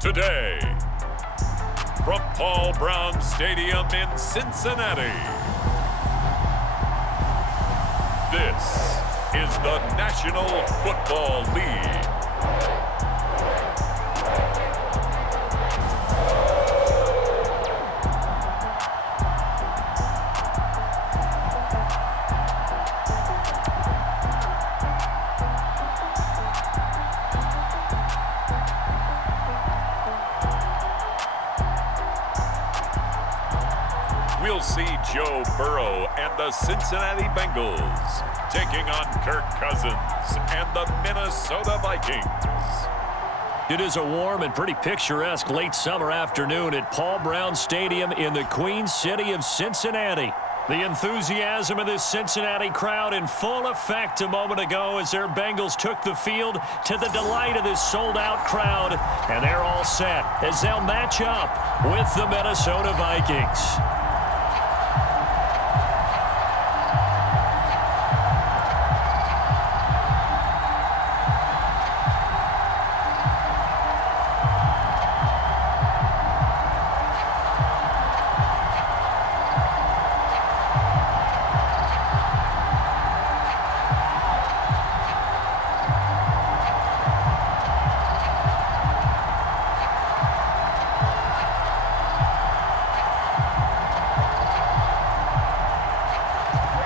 Today, from Paul Brown Stadium in Cincinnati, this is the National Football League. We'll see Joe Burrow and the Cincinnati Bengals taking on Kirk Cousins and the Minnesota Vikings. It is a warm and pretty picturesque late summer afternoon at Paul Brown Stadium in the Queen City of Cincinnati. The enthusiasm of this Cincinnati crowd in full effect a moment ago as their Bengals took the field to the delight of this sold-out crowd. And they're all set as they'll match up with the Minnesota Vikings.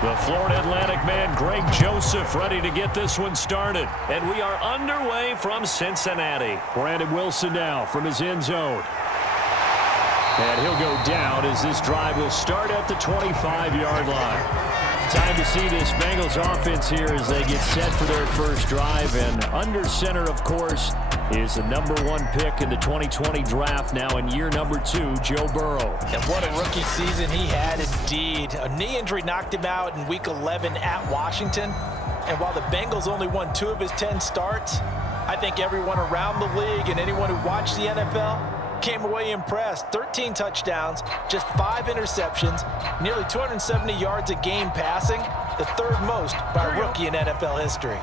The Florida Atlantic man, Greg Joseph, ready to get this one started. And we are underway from Cincinnati. Brandon Wilson now from his end zone. And he'll go down as this drive will start at the 25-yard line. Time to see this Bengals offense here as they get set for their first drive. And under center, of course, is the #1 pick in the 2020 draft, now in year number 2, Joe Burrow. And what a rookie season he had indeed. A knee injury knocked him out in Week 11 at Washington. And while the Bengals only won 2 of his 10 starts, I think everyone around the league and anyone who watched the NFL came away impressed. 13 touchdowns, just 5 interceptions, nearly 270 yards a game passing, the 3rd most by a rookie in NFL history.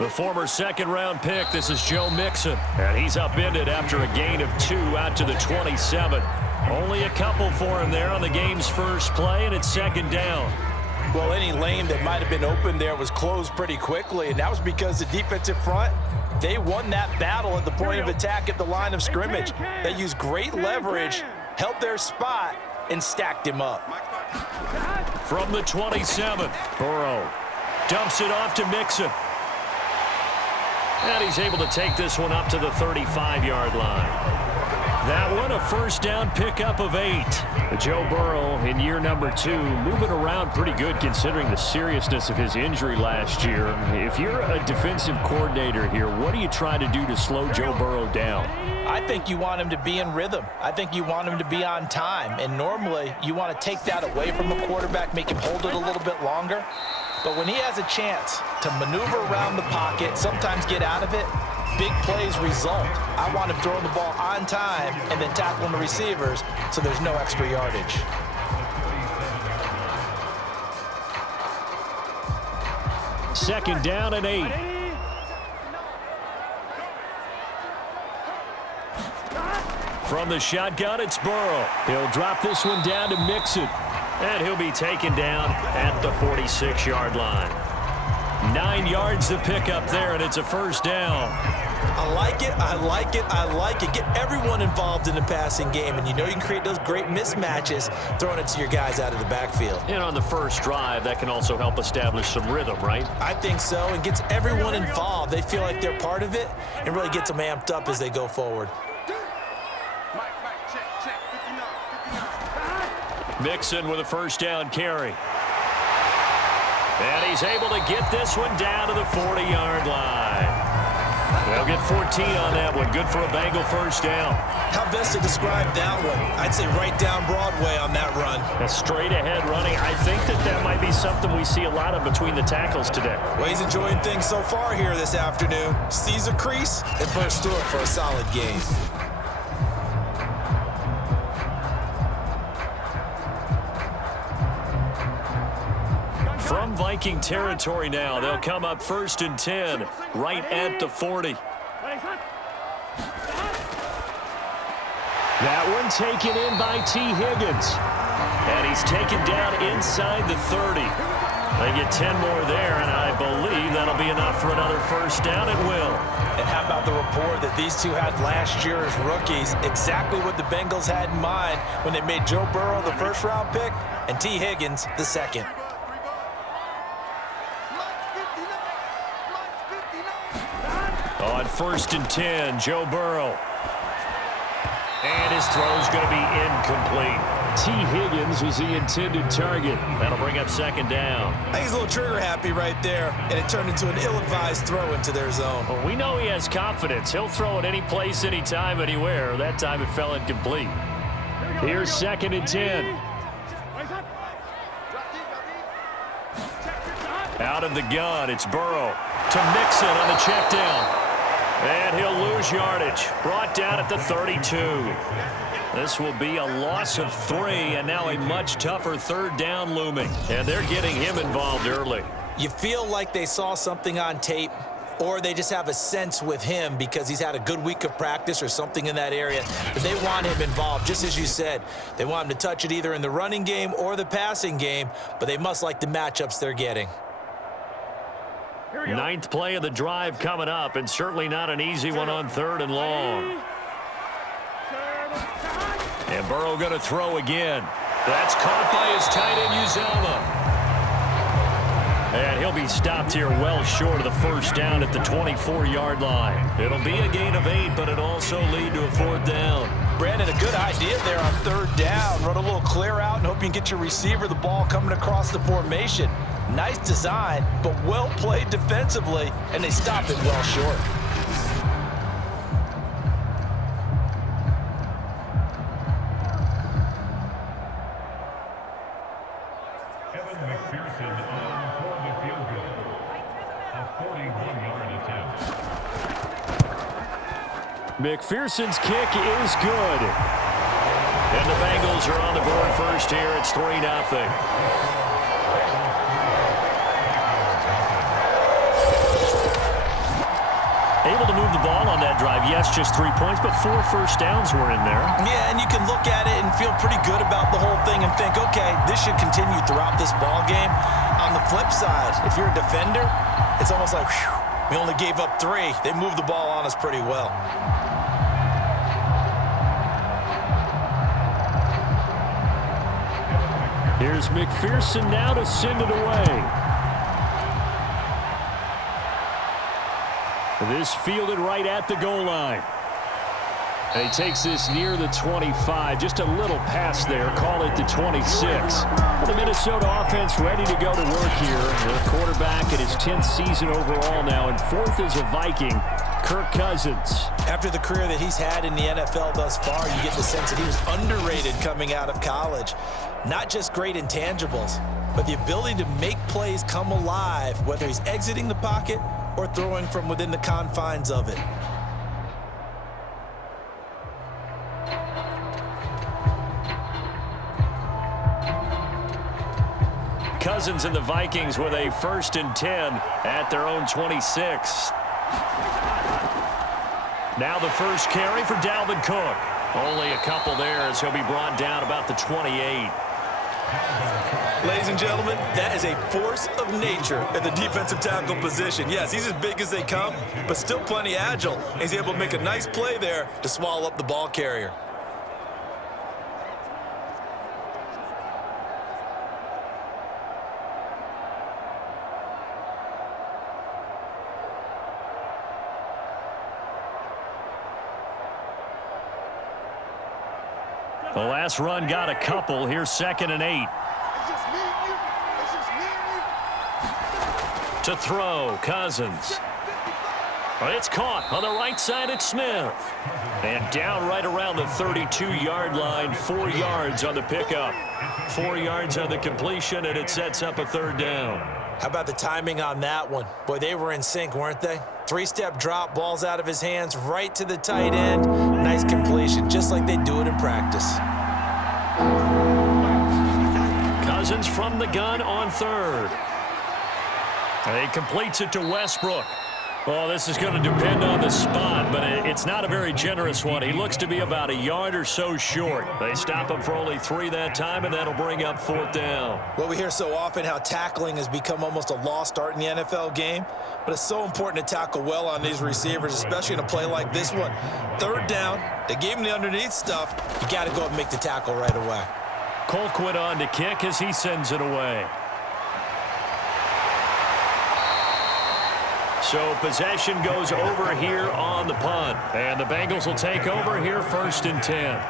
The former second-round pick, this is Joe Mixon. And he's upended after a gain of 2 out to the 27. Only a couple for him there on the game's first play, and it's second down. Well, any lane that might have been open there was closed pretty quickly, and that was because the defensive front, they won that battle at the point of attack at the line of scrimmage. They used great leverage, held their spot, and stacked him up. From the 27th, Burrow dumps it off to Mixon. And he's able to take this one up to the 35-yard line. That one, a first down pickup of 8. Joe Burrow in year number 2, moving around pretty good considering the seriousness of his injury last year. If you're a defensive coordinator here, what do you try to do to slow Joe Burrow down? I think you want him to be in rhythm. I think you want him to be on time. And normally, you want to take that away from a quarterback, make him hold it a little bit longer. But when he has a chance to maneuver around the pocket, sometimes get out of it, big plays result. I want him throwing the ball on time and then tackling the receivers so there's no extra yardage. Second down and 8. From the shotgun, it's Burrow. He'll drop this one down to Mixon. And he'll be taken down at the 46-yard line. 9 yards to pick up there, and it's a first down. I like it, I like it, I like it. Get everyone involved in the passing game, and you know you can create those great mismatches throwing it to your guys out of the backfield. And on the first drive, that can also help establish some rhythm, right? I think so, and gets everyone involved. They feel like they're part of it and really gets them amped up as they go forward. Mixon with a first down carry. And he's able to get this one down to the 40-yard line. They'll get 14 on that one. Good for a Bengal first down. How best to describe that one? I'd say right down Broadway on that run. A straight ahead running. I think that might be something we see a lot of between the tackles today. Well, he's enjoying things so far here this afternoon. Sees a crease and pushes through it for a solid gain. From Viking territory now. They'll come up 1st and 10, right at the 40. That one taken in by T. Higgins. And he's taken down inside the 30. They get 10 more there, and I believe that'll be enough for another first down. It will. And how about the rapport that these two had last year as rookies? Exactly what the Bengals had in mind when they made Joe Burrow the first-round pick and T. Higgins the second. On 1st and 10, Joe Burrow. And his throw's going to be incomplete. T. Higgins was the intended target. That'll bring up 2nd down. I think he's a little trigger happy right there, and it turned into an ill-advised throw into their zone. Well, we know he has confidence. He'll throw it any place, anytime, anywhere. That time it fell incomplete. Here's 2nd and 10. Out of the gun, it's Burrow to Mixon on the check down. And he'll lose yardage. Brought down at the 32. This will be a loss of 3, and now a much tougher 3rd down looming. And they're getting him involved early. You feel like they saw something on tape, or they just have a sense with him because he's had a good week of practice or something in that area. But they want him involved, just as you said. They want him to touch it either in the running game or the passing game, but they must like the matchups they're getting. 9th play of the drive coming up, and certainly not an easy one on 3rd and long. And Burrow going to throw again. That's caught by his tight end, Uzama. And he'll be stopped here well short of the first down at the 24-yard line. It'll be a gain of 8, but it'll also lead to a 4th down. Brandon, a good idea there on 3rd down. Run a little clear out and hope you can get your receiver the ball coming across the formation. Nice design, but well played defensively, and they stopped it well short. McPherson's kick is good. And the Bengals are on the board first here. It's 3-0. Able to move the ball on that drive. Yes, just 3 points, but 4 first downs were in there. Yeah, and you can look at it and feel pretty good about the whole thing and think, okay, this should continue throughout this ball game. On the flip side, if you're a defender, it's almost like, whew, we only gave up 3. They moved the ball on us pretty well. Here's McPherson now to send it away. This fielded right at the goal line. And he takes this near the 25. Just a little pass there. Call it the 26. Well, the Minnesota offense ready to go to work here. The quarterback in his 10th season overall now, and 4th as a Viking, Kirk Cousins. After the career that he's had in the NFL thus far, you get the sense that he was underrated coming out of college. Not just great intangibles, but the ability to make plays come alive, whether he's exiting the pocket or throwing from within the confines of it. Cousins and the Vikings with a 1st and 10 at their own 26. Now the first carry for Dalvin Cook. Only a couple there as he'll be brought down about the 28. Ladies and gentlemen, that is a force of nature at the defensive tackle position. Yes, he's as big as they come, but still plenty agile. He's able to make a nice play there to swallow up the ball carrier. The last run got a couple. Here's 2nd and 8. To throw, Cousins. It's caught on the right side at Smith. And down right around the 32-yard line, 4 yards on the pickup. 4 yards on the completion, and it sets up a 3rd down. How about the timing on that one? Boy, they were in sync, weren't they? 3-step drop, balls out of his hands, right to the tight end. Nice completion, just like they do it in practice. Cousins from the gun on 3rd. He completes it to Westbrook. Well, this is going to depend on the spot, but it's not a very generous one. He looks to be about a yard or so short. They stop him for only 3 that time, and that'll bring up 4th down. Well, we hear so often how tackling has become almost a lost art in the NFL game, but it's so important to tackle well on these receivers, especially in a play like this one. 3rd down, they gave him the underneath stuff. You got to go and make the tackle right away. Colquitt on to kick as he sends it away. So possession goes over here on the punt. And the Bengals will take over here 1st and 10.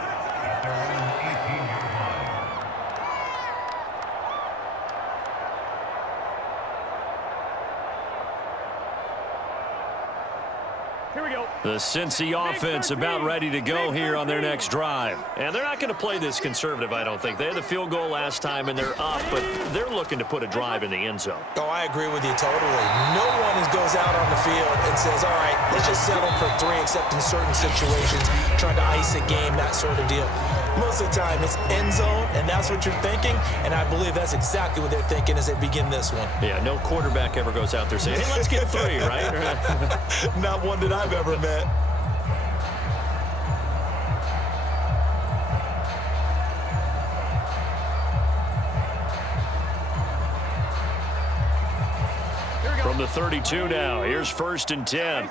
The Cincy offense about ready to go here on their next drive. And they're not going to play this conservative, I don't think. They had the field goal last time, and they're up, but they're looking to put a drive in the end zone. Oh, I agree with you totally. No one goes out on the field and says, all right, let's just settle for 3, except in certain situations, trying to ice a game, that sort of deal. Most of the time, it's end zone, and that's what you're thinking, and I believe that's exactly what they're thinking as they begin this one. Yeah, no quarterback ever goes out there saying, hey, let's get 3, right? Not one that I've ever met. From the 32 now, here's 1st and 10.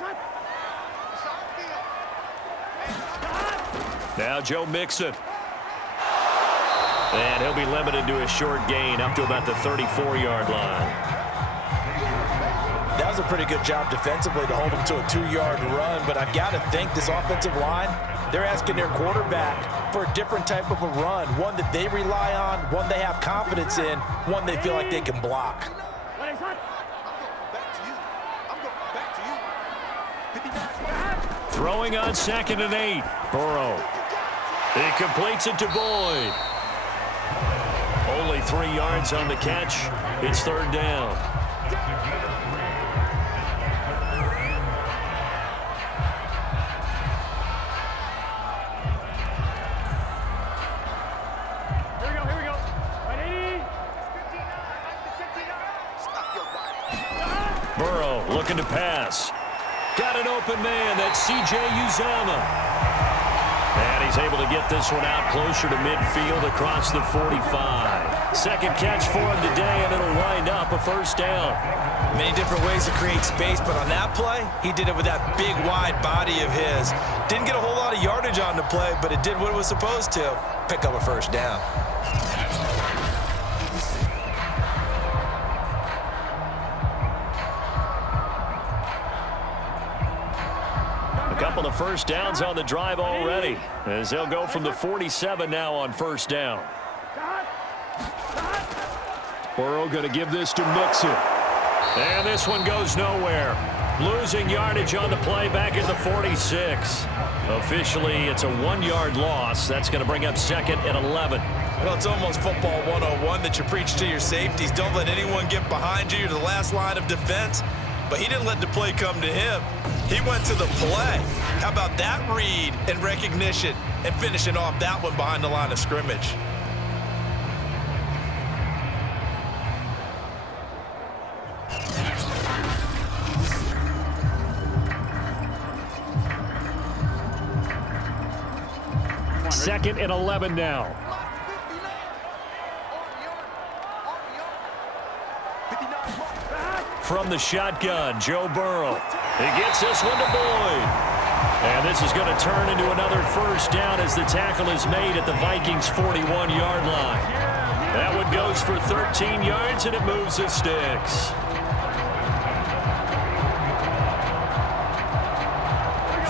Now Joe Mixon. And he'll be limited to a short gain up to about the 34-yard line. That was a pretty good job defensively to hold him to a 2-yard run, but I've got to think this offensive line, they're asking their quarterback for a different type of a run, one that they rely on, one they have confidence in, one they feel like they can block. Throwing on 2nd and 8. Burrow. He completes it to Boyd. Only 3 yards on the catch. It's 3rd down. Here we go. Burrow looking to pass. Got an open man. That's C.J. Uzomah. And he's able to get this one out closer to midfield across the 45. 2nd catch for him today, and it'll wind up a 1st down. Many different ways to create space, but on that play, he did it with that big, wide body of his. Didn't get a whole lot of yardage on the play, but it did what it was supposed to. Pick up a 1st down. Couple of 1st downs on the drive already, as they'll go from the 47 now on 1st down. Burrow going to give this to Mixon. And this one goes nowhere. Losing yardage on the play back at the 46. Officially, it's a 1-yard loss. That's going to bring up 2nd and 11. Well, it's almost football 101 that you preach to your safeties. Don't let anyone get behind you. You're the last line of defense. But he didn't let the play come to him. He went to the play. How about that read and recognition and finishing off that one behind the line of scrimmage? Second and 11 now. From the shotgun, Joe Burrow. He gets this one to Boyd. And this is going to turn into another 1st down as the tackle is made at the Vikings' 41-yard line. That one goes for 13 yards, and it moves the sticks.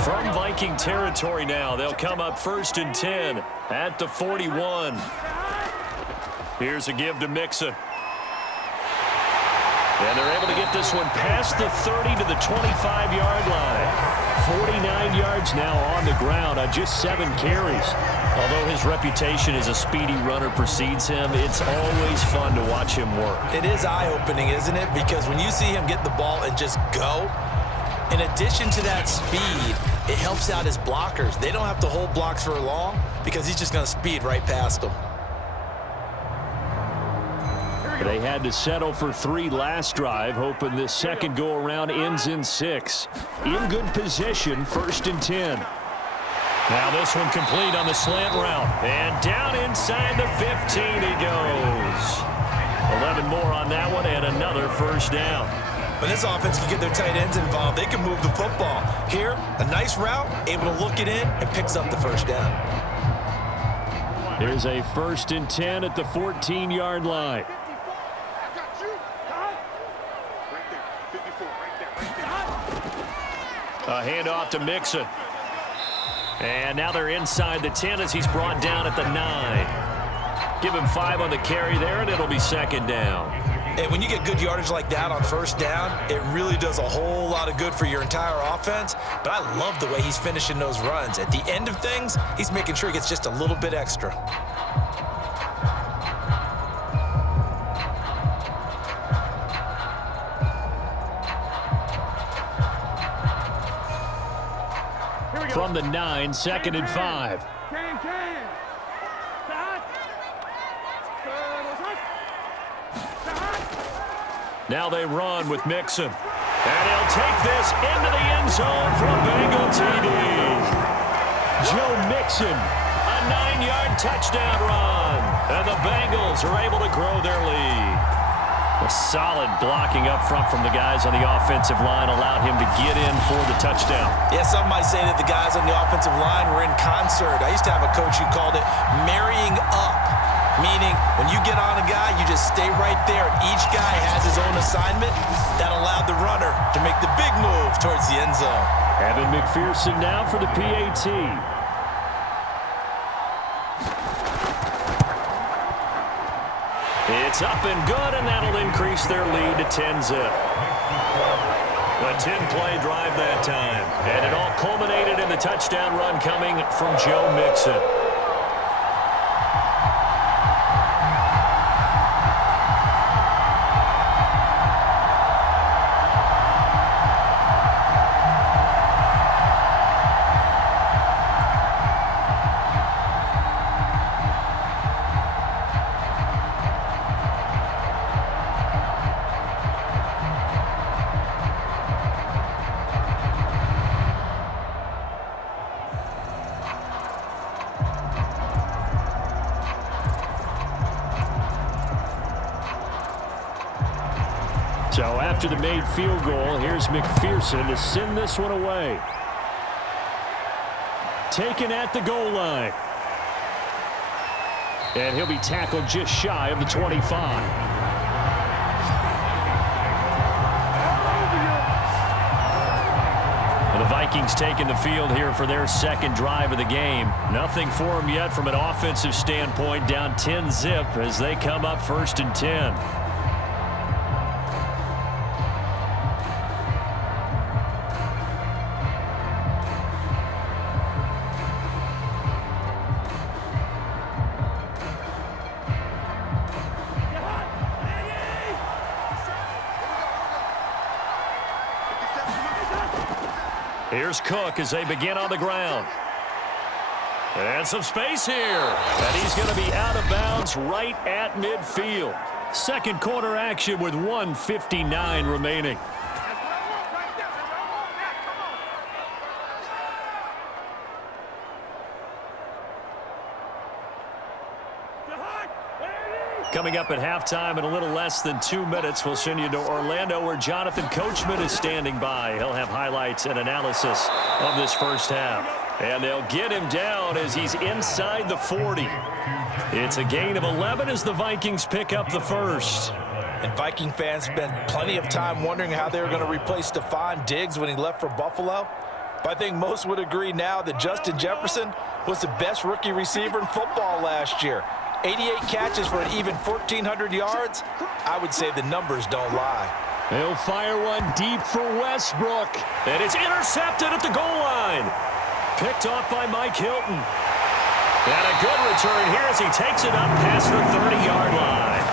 From Viking territory now, they'll come up 1st and 10 at the 41. Here's a give to Mixon. And they're able to get this one past the 30 to the 25-yard line. 49 yards now on the ground on just 7 carries. Although his reputation as a speedy runner precedes him, it's always fun to watch him work. It is eye-opening, isn't it? Because when you see him get the ball and just go, in addition to that speed, it helps out his blockers. They don't have to hold blocks for long because he's just going to speed right past them. They had to settle for 3 last drive, hoping this second go-around ends in 6. In good position, 1st and 10. Now this one complete on the slant route. And down inside the 15 he goes. 11 more on that one and another first down. When this offense can get their tight ends involved, they can move the football. Here, a nice route, able to look it in, and picks up the first down. Here's a 1st and 10 at the 14-yard line. A handoff to Mixon. And now they're inside the 10 as he's brought down at the 9. Give him 5 on the carry there, and it'll be 2nd down. And when you get good yardage like that on first down, it really does a whole lot of good for your entire offense. But I love the way he's finishing those runs. At the end of things, he's making sure he gets just a little bit extra. From the 9, 2nd and 5. Now they run with Mixon. And he'll take this into the end zone for a Bengal TD. Joe Mixon, a 9-yard touchdown run. And the Bengals are able to grow their lead. A solid blocking up front from the guys on the offensive line allowed him to get in for the touchdown. Yeah, some might say that the guys on the offensive line were in concert. I used to have a coach who called it marrying up, meaning when you get on a guy, you just stay right there, and each guy has his own assignment. That allowed the runner to make the big move towards the end zone. Evan McPherson now for the PAT. It's up and good, and that'll increase their lead to 10-zip. A 10-play drive that time. And it all culminated in the touchdown run coming from Joe Mixon. So after the made field goal, here's McPherson to send this one away. Taken at the goal line. And he'll be tackled just shy of the 25. The Vikings taking the field here for their second drive of the game. Nothing for them yet from an offensive standpoint, down 10-zip as they come up 1st and 10. Here's Cook as they begin on the ground. And some space here. And he's going to be out of bounds right at midfield. Second quarter action with 1:59 remaining. Coming up at halftime in a little less than 2 minutes, we'll send you to Orlando where Jonathan Coachman is standing by. He'll have highlights and analysis of this first half. And they'll get him down as he's inside the 40. It's a gain of 11 as the Vikings pick up the first. And Viking fans spent plenty of time wondering how they were going to replace Stephon Diggs when he left for Buffalo. But I think most would agree now that Justin Jefferson was the best rookie receiver in football last year. 88 catches for an even 1,400 yards. I would say the numbers don't lie. They'll fire one deep for Westbrook. And it's intercepted at the goal line. Picked off by Mike Hilton. And a good return here as he takes it up past the 30-yard line.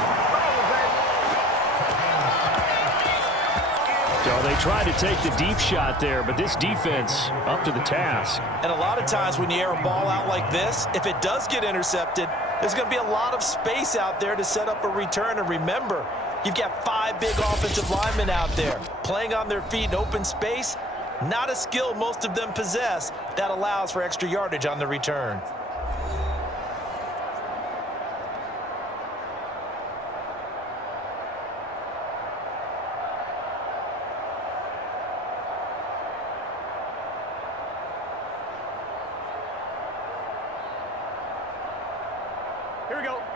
So they tried to take the deep shot there, but this defense up to the task. And a lot of times when you air a ball out like this, if it does get intercepted, There's going to be a lot of space out there to set up a return. And remember, you've got 5 big offensive linemen out there playing on their feet in open space. Not a skill most of them possess that allows for extra yardage on the return.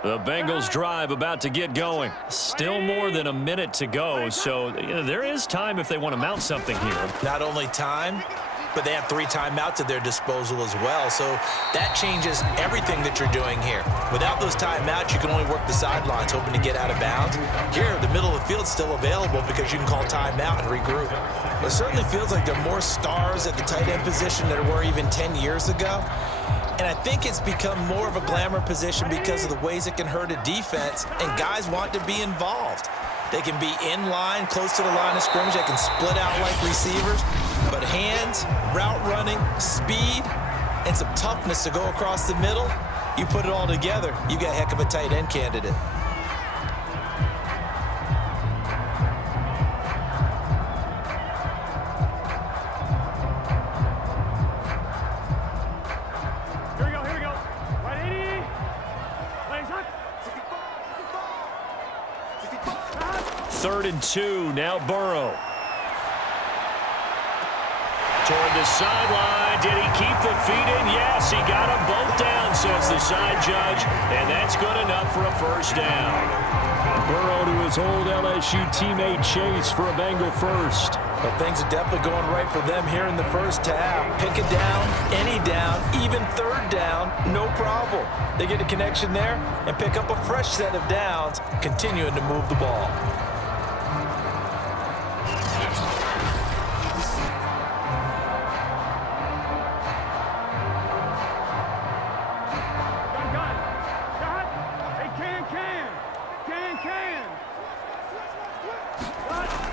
The Bengals drive about to get going. Still more than a minute to go, so there is time if they want to mount something here. Not only time, but they have 3 timeouts at their disposal as well, so that changes everything that you're doing here. Without those timeouts, you can only work the sidelines, hoping to get out of bounds. Here, the middle of the field's still available because you can call timeout and regroup. It certainly feels like there are more stars at the tight end position than there were even 10 years ago. And I think it's become more of a glamour position because of the ways it can hurt a defense, and guys want to be involved. They can be in line, close to the line of scrimmage. They can split out like receivers. But hands, route running, speed, and some toughness to go across the middle, you put it all together, you got a heck of a tight end candidate. Third and 2, now Burrow. Toward the sideline, did he keep the feet in? Yes, he got them both down, says the side judge, and that's good enough for a first down. Burrow to his old LSU teammate Chase for a Bengal first. Well, things are definitely going right for them here in the first half. Pick it down, any down, even third down, no problem. They get a connection there and pick up a fresh set of downs, continuing to move the ball.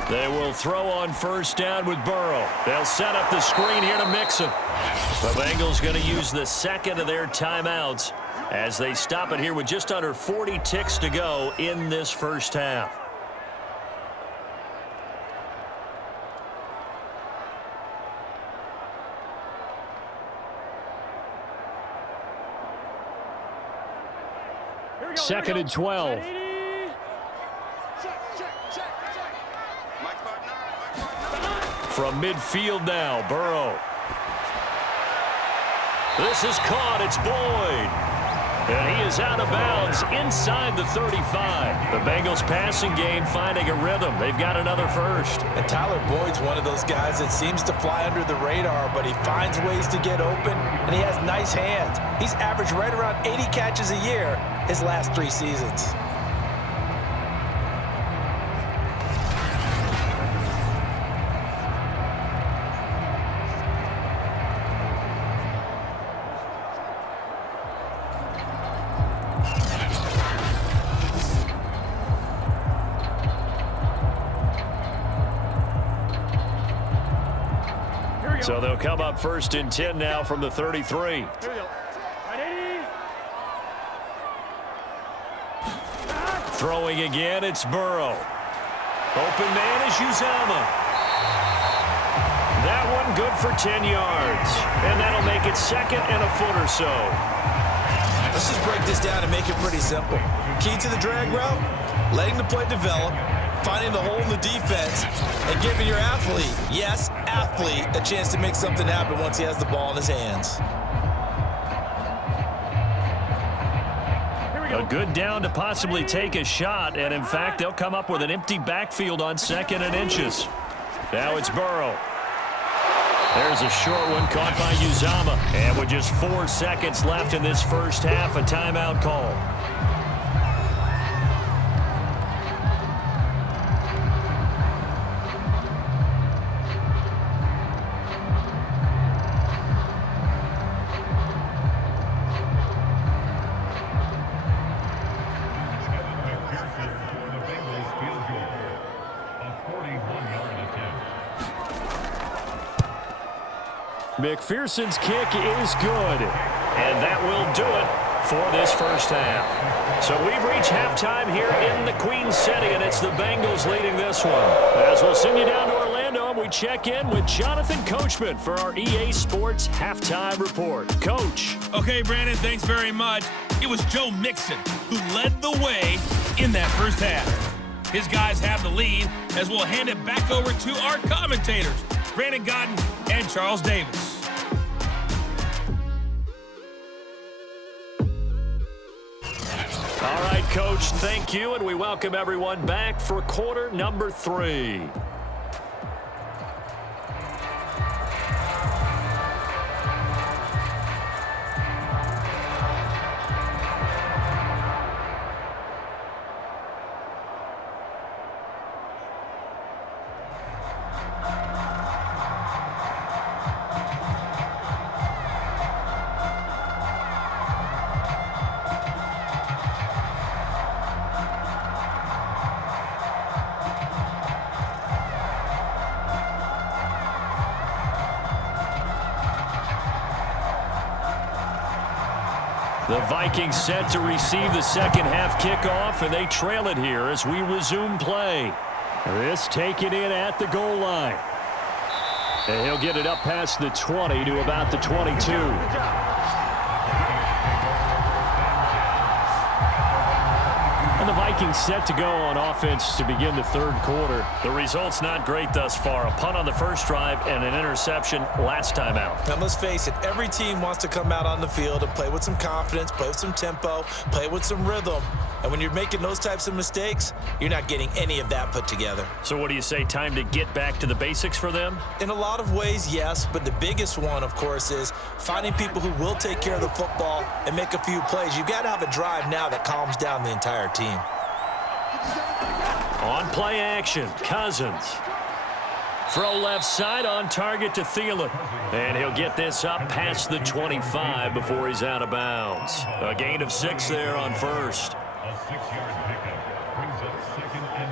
They will throw on first down with Burrow. They'll set up the screen here to Mixon. The Bengals going to use the second of their timeouts as they stop it here with just under 40 ticks to go in this first half. Second and 12. From midfield now, Burrow. This is caught. It's Boyd. And he is out of bounds inside the 35. The Bengals passing game finding a rhythm. They've got another first. And Tyler Boyd's one of those guys that seems to fly under the radar, but he finds ways to get open, and he has nice hands. He's averaged right around 80 catches a year his last 3 seasons. So they'll come up first and 10 now from the 33. Throwing again, it's Burrow. Open man is Uzama. That one good for 10 yards. And that'll make it second and a foot or so. Let's just break this down and make it pretty simple. Key to the drag route, letting the play develop, finding the hole in the defense, and giving your athlete, yes, athlete, a chance to make something happen once he has the ball in his hands. A good down to possibly take a shot, and in fact, they'll come up with an empty backfield on second and inches. Now it's Burrow. There's a short one caught by Uzama. And with just 4 seconds left in this first half, a timeout call. McPherson's kick is good, and that will do it for this first half. So we've reached halftime here in the Queen City, and it's the Bengals leading this one. As we'll send you down to Orlando, we check in with Jonathan Coachman for our EA Sports Halftime Report. Coach. Okay, Brandon, thanks very much. It was Joe Mixon who led the way in that first half. His guys have the lead as we'll hand it back over to our commentators, Brandon Godden and Charles Davis. All right, Coach, thank you, and we welcome everyone back for quarter number 3. The Vikings set to receive the second half kickoff, and they trail it here as we resume play. This taken in at the goal line. And he'll get it up past the 20 to about the 22. And the Vikings set to go on offense to begin the third quarter. The result's not great thus far. A punt on the first drive and an interception last time out. Now, let's face it, every team wants to come out on the field and play with some confidence, play with some tempo, play with some rhythm. And when you're making those types of mistakes, you're not getting any of that put together. So what do you say, time to get back to the basics for them? In a lot of ways, yes, but the biggest one, of course, is finding people who will take care of the football and make a few plays. You've got to have a drive now that calms down the entire team. On play action, Cousins. Throw left side on target to Thielen. And he'll get this up past the 25 before he's out of bounds. A gain of 6 there on first. A 6-yard pickup brings up 2nd and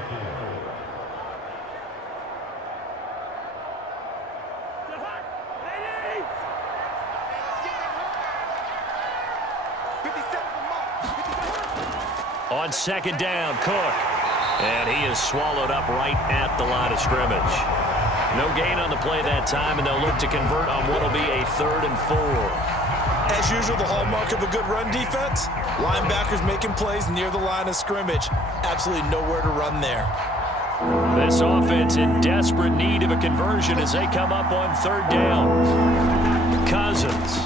4. On second down, Cook. And he is swallowed up right at the line of scrimmage. No gain on the play that time, and they'll look to convert on what will be a 3rd and 4. As usual, the hallmark of a good run defense, linebackers making plays near the line of scrimmage. Absolutely nowhere to run there. This offense in desperate need of a conversion as they come up on 3rd down. Cousins.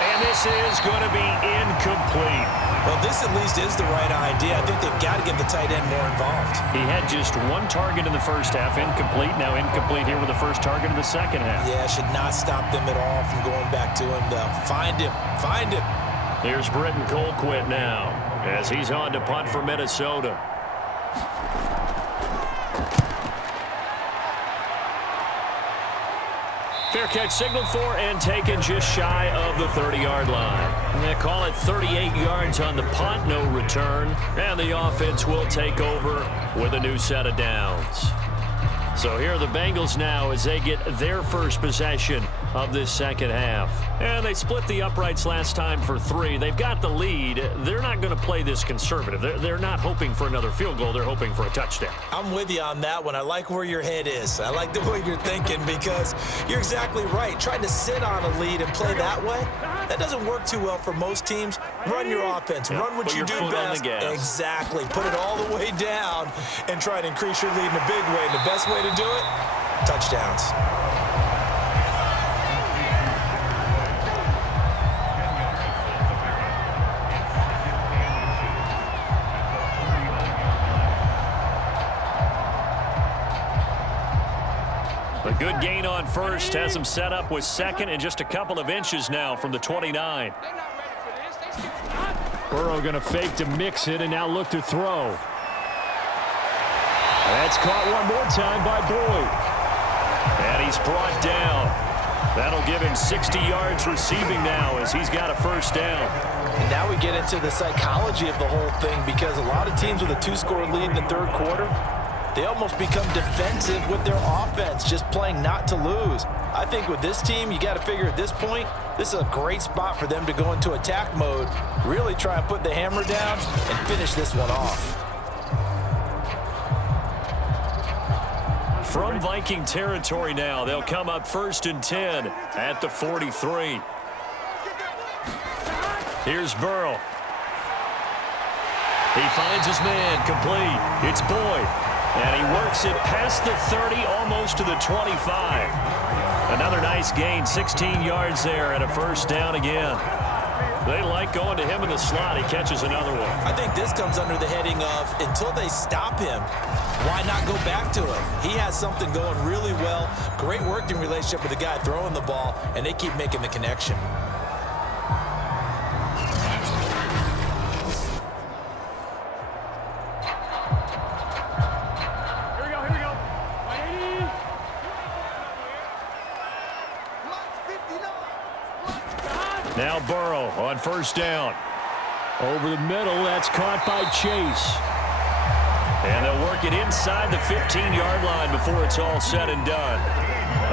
And this is going to be incomplete. Well, this at least is the right idea. I think they've got to get the tight end more involved. He had just 1 target in the first half, incomplete. Now incomplete here with the first target in the second half. Yeah, should not stop them at all from going back to him. Find him. Find him. Here's Britton Colquitt now as he's on to punt for Minnesota. Fair catch signaled for and taken just shy of the 30-yard line. They call it 38 yards on the punt, no return. And the offense will take over with a new set of downs. So here are the Bengals now as they get their first possession of this second half. And they split the uprights last time for 3. They've got the lead. They're not going to play this conservative. They're not hoping for another field goal. They're hoping for a touchdown. I'm with you on that one. I like where your head is. I like the way you're thinking because you're exactly right. Trying to sit on a lead and play that way, that doesn't work too well for most teams. Run your offense. Run what you do best. Exactly. Put it all the way down and try to increase your lead in a big way. And the best way to do it, touchdowns. A good gain on first has him set up with second and just a couple of inches now from the 29. Burrow going to fake to Mixon and now look to throw. That's caught one more time by Boyd. And he's brought down. That'll give him 60 yards receiving now as he's got a first down. And now we get into the psychology of the whole thing because a lot of teams with a 2-score lead in the third quarter, they almost become defensive with their offense, just playing not to lose. I think with this team, you got to figure at this point, This is a great spot for them to go into attack mode, really try and put the hammer down and finish this one off. From Viking territory now, they'll come up 1st and 10 at the 43. Here's Burrow. He finds his man, complete. It's Boyd. And he works it past the 30, almost to the 25. Another nice gain, 16 yards there and a first down again. They like going to him in the slot. He catches another one. I think this comes under the heading of until they stop him, why not go back to him? He has something going really well. Great working relationship with the guy throwing the ball, and they keep making the connection. Now Burrow on first down. Over the middle, that's caught by Chase. And they'll work it inside the 15-yard line before it's all said and done.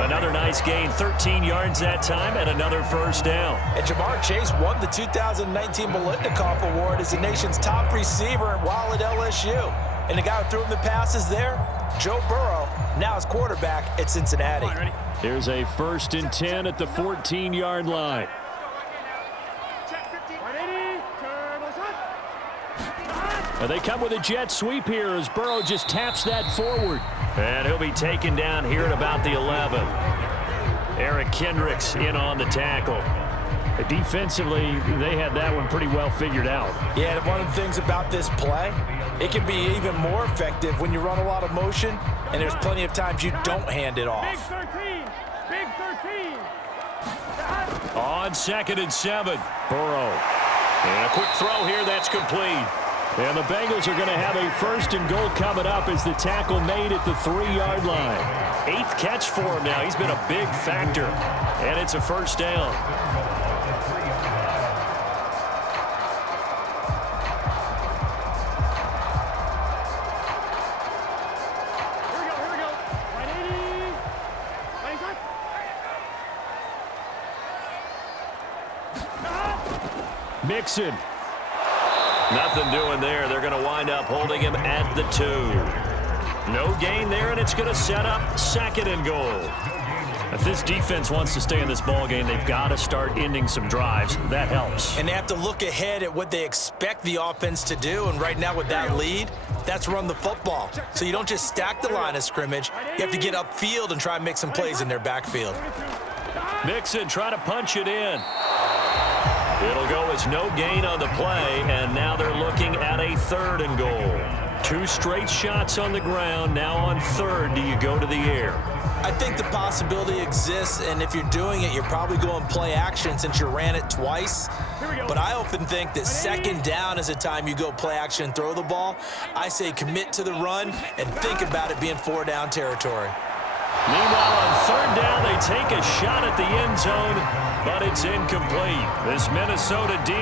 Another nice gain, 13 yards that time, and another first down. And Jamar Chase won the 2019 Biletnikoff Award as the nation's top receiver while at LSU. And the guy who threw him the passes there, Joe Burrow, now his quarterback at Cincinnati. Here's a 1st and 10 at the 14-yard line. And they come with a jet sweep here as Burrow just taps that forward. And he'll be taken down here at about the 11. Eric Kendricks in on the tackle. Defensively, they had that one pretty well figured out. Yeah, and one of the things about this play, it can be even more effective when you run a lot of motion, and there's plenty of times you don't hand it off. Big 13. Big 13. On 2nd and 7, Burrow. And a quick throw here, that's complete. And the Bengals are going to have a 1st and goal coming up as the tackle made at the 3-yard line. 8th catch for him now. He's been a big factor. And it's a first down. Here we go. 180. Mixon. Nothing doing there. They're going to wind up holding him at the 2. No gain there, and it's going to set up 2nd and goal. If this defense wants to stay in this ball game, they've got to start ending some drives. That helps. And they have to look ahead at what they expect the offense to do. And right now with that lead, that's run the football. So you don't just stack the line of scrimmage. You have to get upfield and try and make some plays in their backfield. Mixon trying to punch it in. It'll go as no gain on the play, and now they're looking at a 3rd and goal. 2 straight shots on the ground. Now on 3rd, do you go to the air? I think the possibility exists, and if you're doing it, you're probably going play action since you ran it twice. But I often think that 2nd down is a time you go play action and throw the ball. I say commit to the run and think about it being 4-down territory. Meanwhile, on 3rd down, they take a shot at the end zone, but it's incomplete. This Minnesota D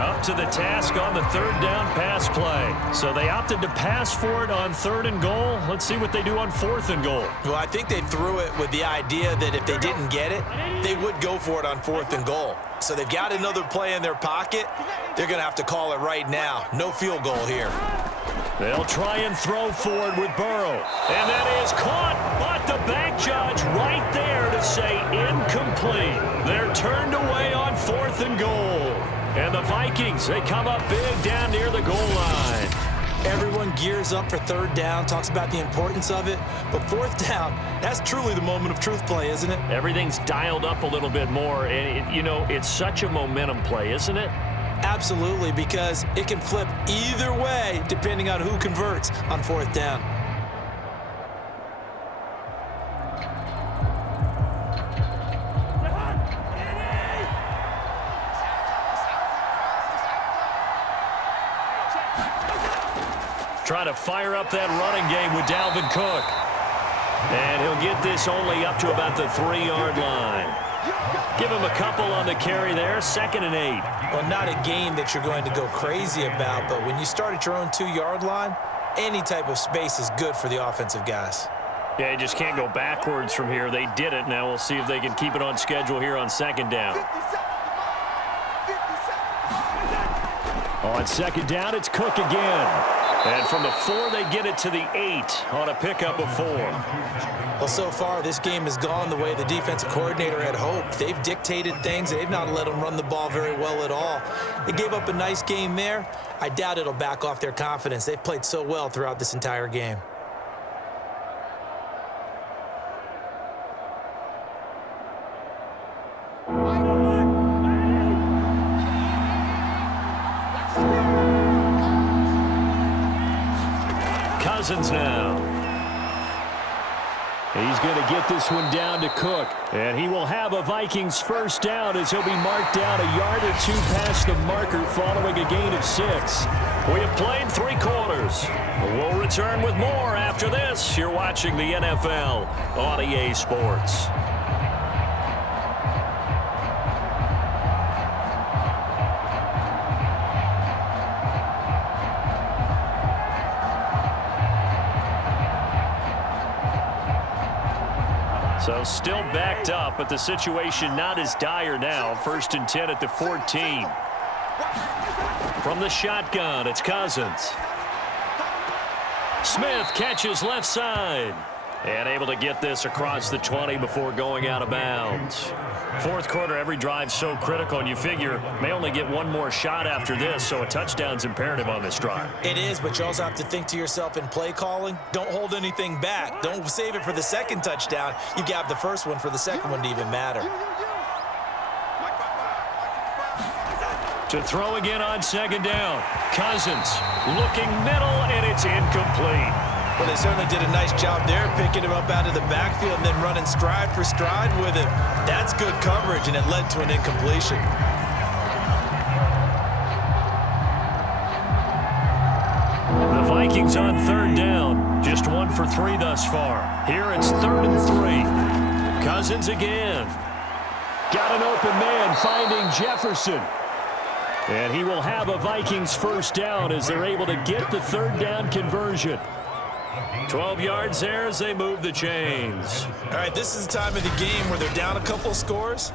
up to the task on the 3rd down pass play. So they opted to pass for it on 3rd and goal. Let's see what they do on 4th and goal. Well, I think they threw it with the idea that if they didn't get it, they would go for it on 4th and goal. So they've got another play in their pocket. They're going to have to call it right now. No field goal here. They'll try and throw forward with Burrow. And that is caught, but the back judge right there to say incomplete. They're turned away on 4th and goal. And the Vikings, they come up big down near the goal line. Everyone gears up for 3rd down, talks about the importance of it. But 4th down, that's truly the moment of truth play, isn't it? Everything's dialed up a little bit more. And, it's such a momentum play, isn't it? Absolutely, because it can flip either way depending on who converts on 4th down. Trying to fire up that running game with Dalvin Cook. And he'll get this only up to about the 3-yard line. Give him a couple on the carry there, 2nd and 8. Well, not a game that you're going to go crazy about, but when you start at your own 2-yard line, any type of space is good for the offensive guys. Yeah, you just can't go backwards from here. They did it. Now we'll see if they can keep it on schedule here on 2nd down. On second down, it's Cook again. And from the 4, they get it to the 8 on a pickup of 4. Well, so far, this game has gone the way the defensive coordinator had hoped. They've dictated things. They've not let them run the ball very well at all. They gave up a nice game there. I doubt it'll back off their confidence. They've played so well throughout this entire game. Cousins now. He's going to get this one down to Cook. And he will have a Vikings first down as he'll be marked down a yard or 2 past the marker following a gain of 6. We have played 3 quarters. We'll return with more after this. You're watching the NFL on EA Sports. So still backed up, but the situation not as dire now. 1st and 10 at the 14. From the shotgun, it's Cousins. Smith catches left side. And able to get this across the 20 before going out of bounds. 4th quarter, every drive so critical, and you figure may only get one more shot after this, so a touchdown's imperative on this drive. It is, but you also have to think to yourself in play calling, don't hold anything back. Don't save it for the second touchdown. You got the first one for the second one to even matter. To throw again on second down. Cousins looking middle, and it's incomplete. Well, they certainly did a nice job there, picking him up out of the backfield and then running stride for stride with him. That's good coverage, and it led to an incompletion. The Vikings on 3rd down. Just 1 for 3 thus far. Here it's 3rd and 3. Cousins again. Got an open man finding Jefferson. And he will have a Vikings first down as they're able to get the 3rd down conversion. 12 yards there as they move the chains. All right, this is the time of the game where they're down a couple of scores,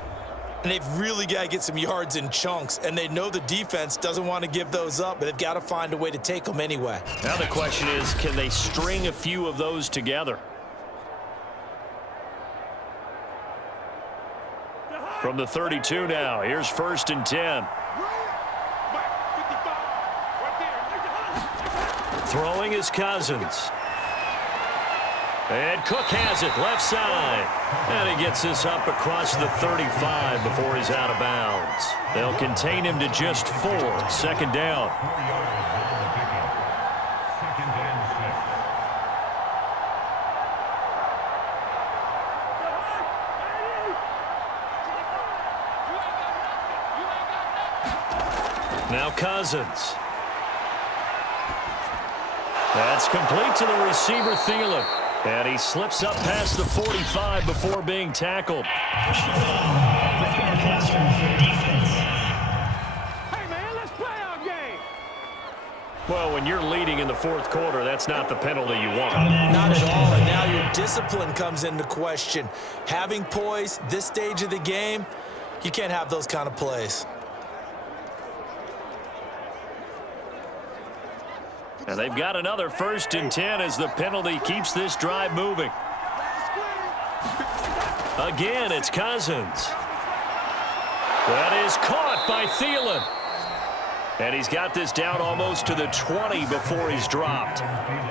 and they've really got to get some yards in chunks, and they know the defense doesn't want to give those up, but they've got to find a way to take them anyway. Now the question is, can they string a few of those together? From the 32 now, here's 1st and 10. Throwing is Cousins. And Cook has it, left side. And he gets this up across the 35 before he's out of bounds. They'll contain him to just 4. 2nd down. Now Cousins. That's complete to the receiver, Thielen. And he slips up past the 45 before being tackled. Hey, man, let's play our game. Well, when you're leading in the 4th quarter, that's not the penalty you want. Not at all, and now your discipline comes into question. Having poise this stage of the game, you can't have those kind of plays. And they've got another 1st and 10 as the penalty keeps this drive moving. Again, it's Cousins. That is caught by Thielen. And he's got this down almost to the 20 before he's dropped.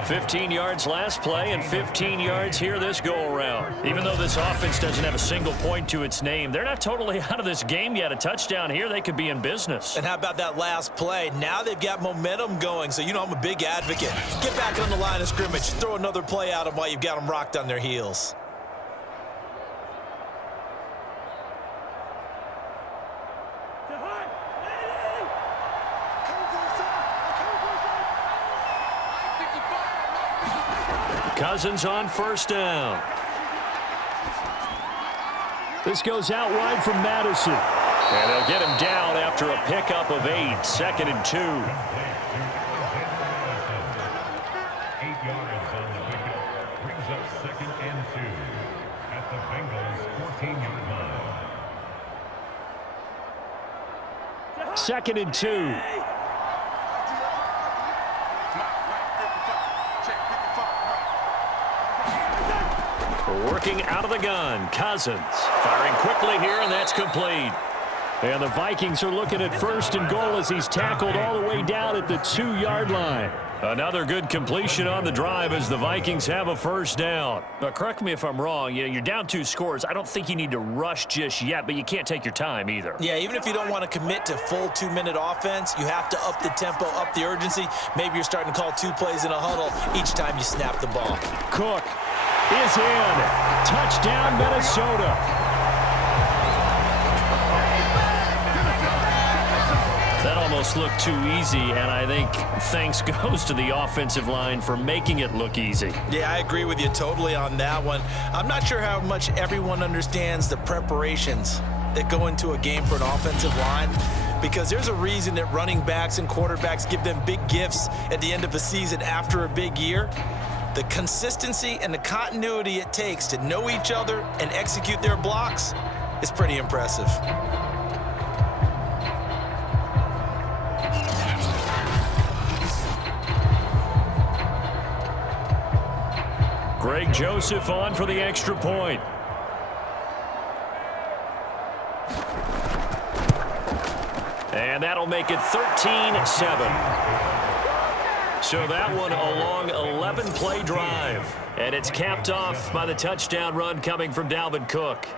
15 yards last play and 15 yards here this go-around. Even though this offense doesn't have a single point to its name, they're not totally out of this game yet. A touchdown here, they could be in business. And how about that last play? Now they've got momentum going, so you know I'm a big advocate. Get back on the line of scrimmage. Throw another play at them while you've got them rocked on their heels. Cousins on 1st down. This goes out wide from Madison. And they'll get him down after a pickup of 8. 2nd and 2. 8 yards on the pickup. Brings up 2nd and 2 at the Bengals' 14-yard line. 2nd and 2. Working out of the gun, Cousins. Firing quickly here, and that's complete. And the Vikings are looking at 1st and goal as he's tackled all the way down at the 2-yard line. Another good completion on the drive as the Vikings have a 1st down. Now, correct me if I'm wrong. You're down 2 scores. I don't think you need to rush just yet, but you can't take your time either. Yeah, even if you don't want to commit to full 2-minute offense, you have to up the tempo, up the urgency. Maybe you're starting to call 2 plays in a huddle each time you snap the ball. Cook is in. Touchdown, Minnesota. That almost looked too easy, and I think thanks goes to the offensive line for making it look easy. Yeah, I agree with you totally on that one. I'm not sure how much everyone understands the preparations that go into a game for an offensive line, because there's a reason that running backs and quarterbacks give them big gifts at the end of a season after a big year. The consistency and the continuity it takes to know each other and execute their blocks is pretty impressive. Greg Joseph on for the extra point. And that'll make it 13-7. So that one a long 11-play drive. And it's capped off by the touchdown run coming from Dalvin Cook.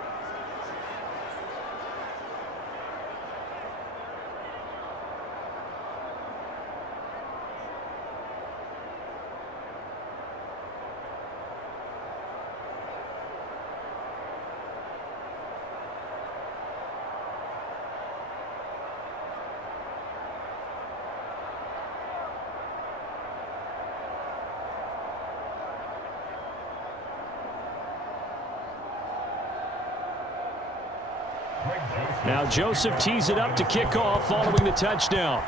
Now Joseph tees it up to kick off following the touchdown.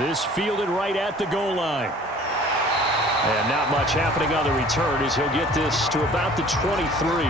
This fielded right at the goal line. And not much happening on the return as he'll get this to about the 23.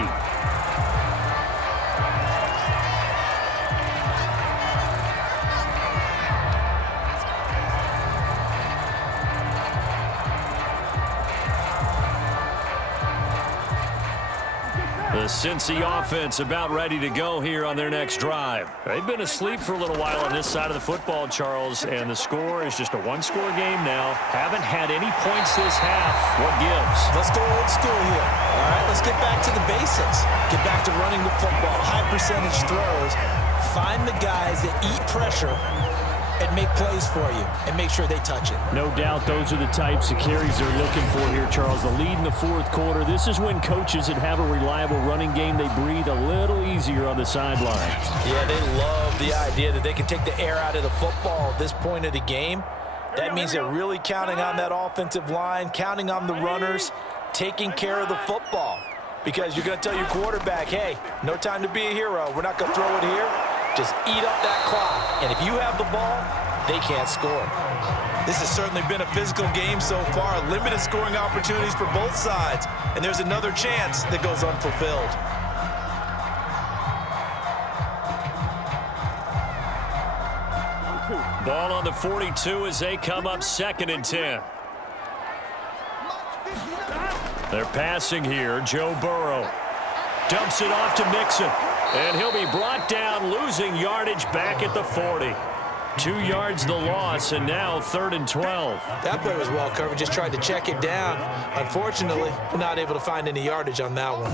The Cincy offense about ready to go here on their next drive. They've been asleep for a little while on this side of the football, Charles, and the score is just a one-score game now. Haven't had any points this half. What gives? Let's go old school here. All right, let's get back to the basics. Get back to running the football, high percentage throws. Find the guys that eat pressure and make plays for you and make sure they touch it. No doubt those are the types of carries they're looking for here, Charles. The lead in the 4th quarter. This is when coaches that have a reliable running game, they breathe a little easier on the sideline. Yeah, they love the idea that they can take the air out of the football at this point of the game. That means they're really counting on that offensive line, counting on the runners, taking care of the football. Because you're going to tell your quarterback, hey, no time to be a hero. We're not going to throw it here. Just eat up that clock. And if you have the ball, they can't score. This has certainly been a physical game so far. Limited scoring opportunities for both sides. And there's another chance that goes unfulfilled. Ball on the 42 as they come up 2nd and 10. They're passing here. Joe Burrow dumps it off to Mixon. And he'll be brought down, losing yardage back at the 40. 2 yards the loss, and now 3rd and 12. That play was well covered. Just tried to check it down. Unfortunately, we're not able to find any yardage on that one.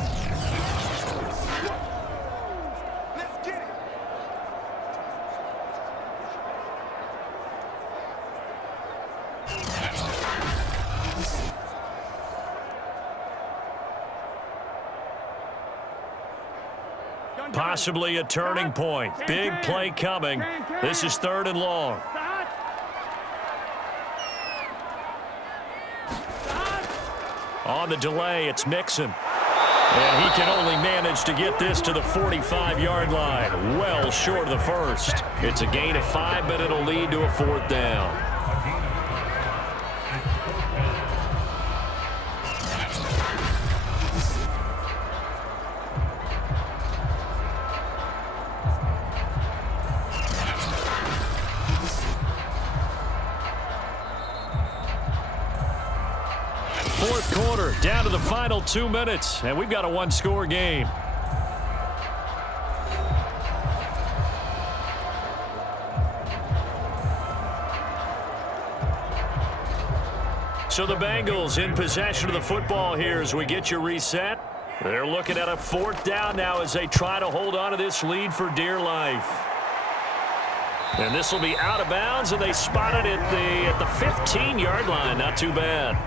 Possibly a turning point. Big play coming. This is 3rd and long. On the delay, it's Mixon. And he can only manage to get this to the 45-yard line. Well short of the first. It's a gain of 5, but it'll lead to a 4th down. to the final 2 minutes, and we've got a one-score game. So the Bengals in possession of the football here as we get you reset. They're looking at a 4th down now as they try to hold on to this lead for dear life. And this will be out of bounds, and they spotted it at the 15-yard line. Not too bad.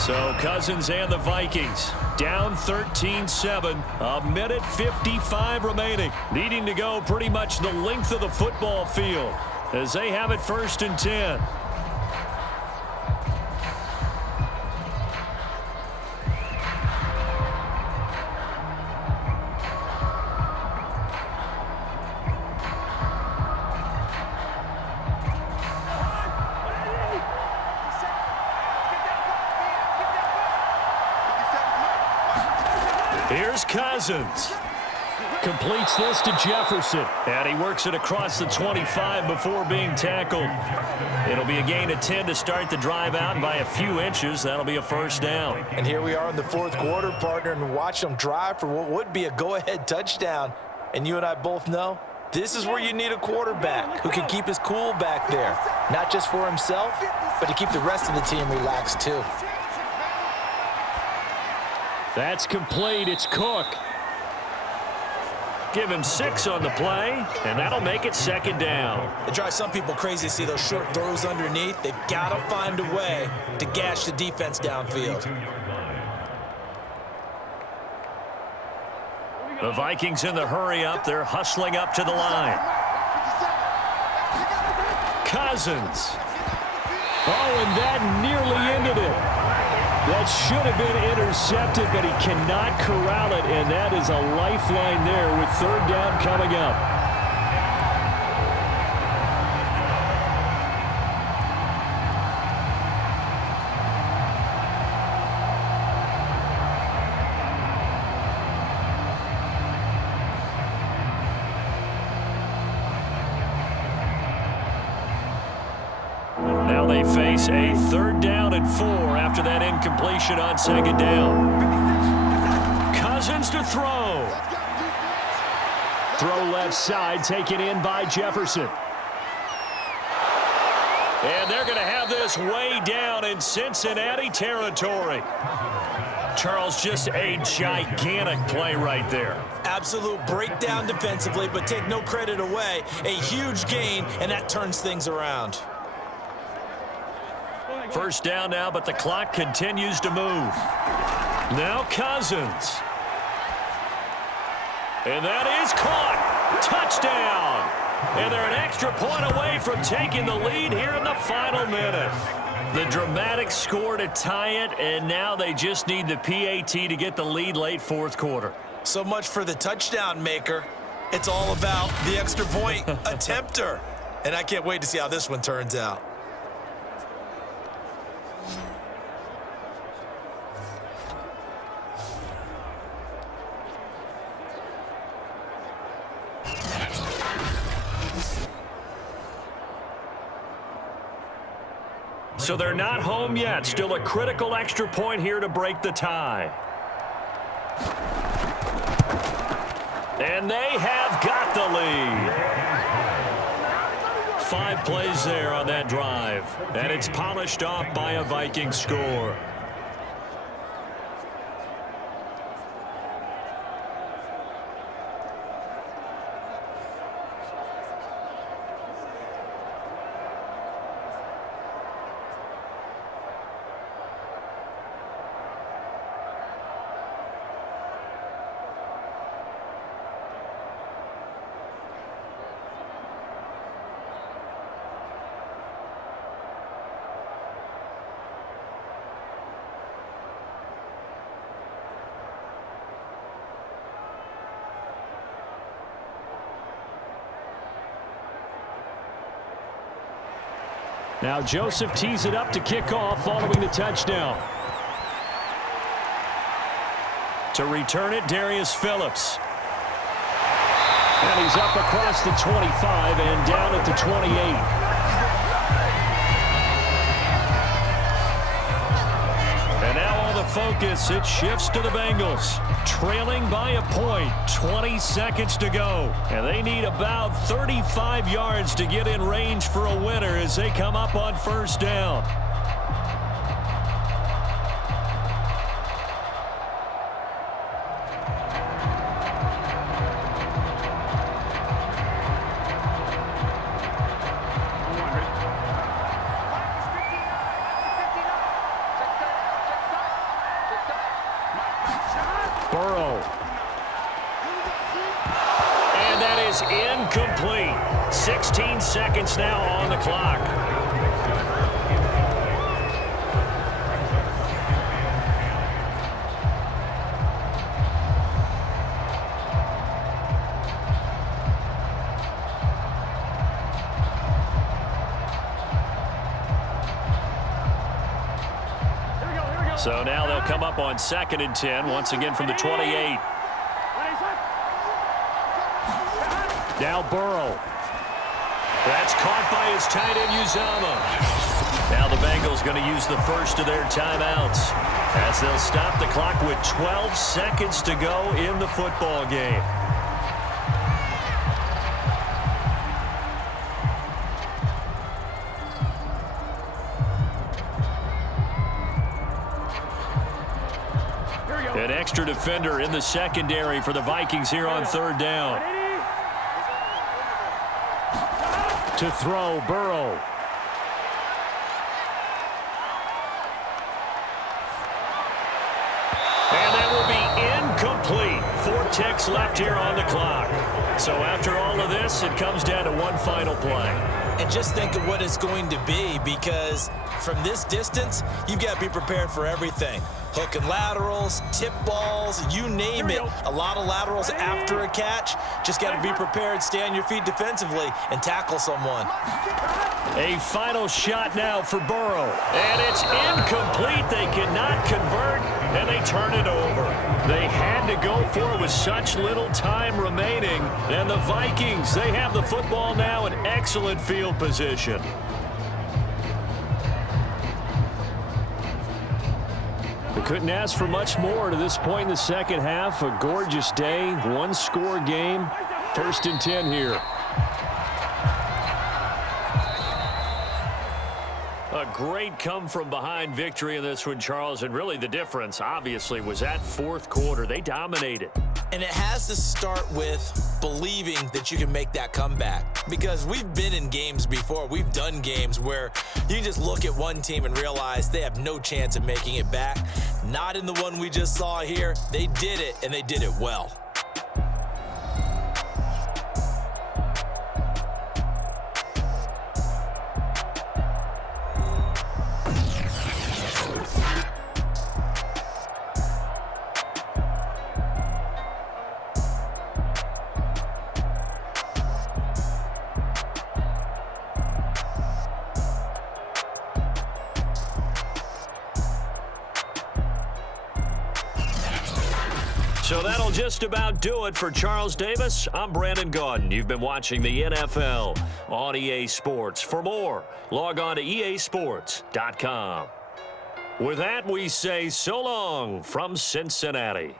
So Cousins and the Vikings down 13-7. A minute 55 remaining. Needing to go pretty much the length of the football field as they have it 1st and 10. Here's Cousins. Completes this to Jefferson. And he works it across the 25 before being tackled. It'll be a gain of 10 to start the drive out, and by a few inches, that'll be a 1st down. And here we are in the 4th quarter, partner, and watch them drive for what would be a go-ahead touchdown. And you and I both know this is where you need a quarterback who can keep his cool back there. Not just for himself, but to keep the rest of the team relaxed too. That's complete. It's Cook. Give him 6 on the play, and that'll make it 2nd down. It drives some people crazy to see those short throws underneath. They've got to find a way to gash the defense downfield. The Vikings in the hurry-up. They're hustling up to the line. Cousins. Oh, and that nearly ended it. That should have been intercepted, but he cannot corral it, and that is a lifeline there with 3rd down coming up. Now they face a 3rd down and 4 after that incompletion on 2nd down. Cousins to throw. Throw left side, taken in by Jefferson. And they're going to have this way down in Cincinnati territory. Charles, just a gigantic play right there. Absolute breakdown defensively, but take no credit away. A huge gain, and that turns things around. 1st down now, but the clock continues to move. Now Cousins. And that is caught. Touchdown. And they're an extra point away from taking the lead here in the final minute. The dramatic score to tie it, and now they just need the PAT to get the lead late 4th quarter. So much for the touchdown maker. It's all about the extra point attempter. And I can't wait to see how this one turns out. So they're not home yet. Still a critical extra point here to break the tie. And they have got the lead. 5 plays there on that drive. And it's polished off by a Viking score. Now Joseph tees it up to kick off following the touchdown. To return it, Darius Phillips. And he's up across the 25 and down at the 28. And now on the the focus. It shifts to the Bengals. Trailing by a point, 20 seconds to go. And they need about 35 yards to get in range for a winner as they come up on first down. Burrow. And that is incomplete. 16 seconds now on the clock. So now they'll come up on 2nd and 10, once again from the 28. Now Burrow. That's caught by his tight end, Uzama. Now the Bengals going to use the first of their timeouts as they'll stop the clock with 12 seconds to go in the football game. An extra defender in the secondary for the Vikings here on 3rd down. To throw, Burrow. And that will be incomplete. 4 ticks left here on the clock. So after all of this, it comes down to one final play. And just think of what it's going to be, because from this distance, you've got to be prepared for everything. Hook and laterals, tip balls, you name it. A lot of laterals after a catch. Just got to be prepared, stay on your feet defensively, and tackle someone. A final shot now for Burrow. And it's incomplete. They cannot convert, and they turn it over. They had to go for it with such little time remaining. And the Vikings, they have the football now in excellent field position. They couldn't ask for much more to this point in the second half. A gorgeous day, one-score game. 1st and 10 here. A great come-from-behind victory in this one, Charles. And really the difference, obviously, was that 4th quarter. They dominated. And it has to start with believing that you can make that comeback. Because we've been in games before. We've done games where you just look at one team and realize they have no chance of making it back. Not in the one we just saw here. They did it, and they did it well. So that'll just about do it for Charles Davis. I'm Brandon Gaudin. You've been watching the NFL on EA Sports. For more, log on to easports.com. With that, we say so long from Cincinnati.